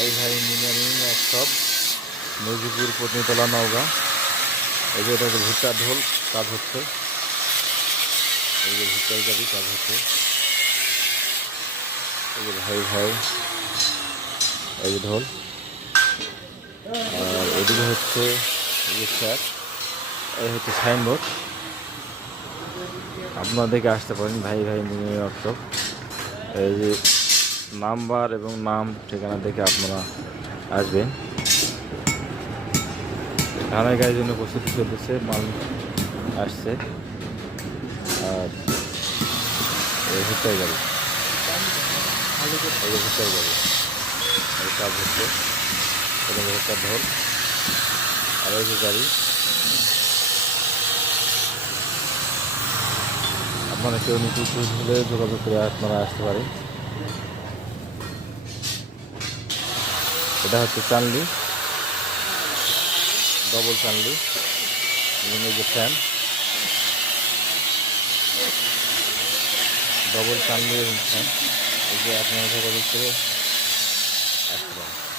ভাই ভাই engineering workshop, Najipur Patnitala, Naogaon. এই যে এটা ভুট্টার ঢোল কাজ হচ্ছে, এই যে ভুট্টার গাড়ি কাজ হচ্ছে, এই যে ভাই ভাই, এই যে ঢোল। আর এদিকে হচ্ছে এই যে স্যার, এই হচ্ছে সাইনবোর্ড। আপনারা দেখে আসতে পারেন ভাই ভাই ইঞ্জিনিয়ারিং ওয়ার্কশপ। এই যে নাম্বার এবং নাম ঠিকানা দেখে আপনারা আসবেন। ঢালাই গাড়ির জন্য প্রস্তুতি চলতেছে, মাল আসছে। আর এই ভুট্টার গাড়ি, এই যে ভুট্টার গাড়ি, এই কাজ হচ্ছে, এটা ভুট্টার ঢোল। আর এই যে গাড়ি, আপনারা কেউ নিতে ইচ্ছুক হলে যোগাযোগ করে আপনারা আসতে পারেন। এটা হচ্ছে চানলি, ডবল চানলি, এবং এই যে ফ্যান, ডবল চানলি এবং ফ্যান। এই যে আপনারা যোগাযোগ করে আসতে পারেন।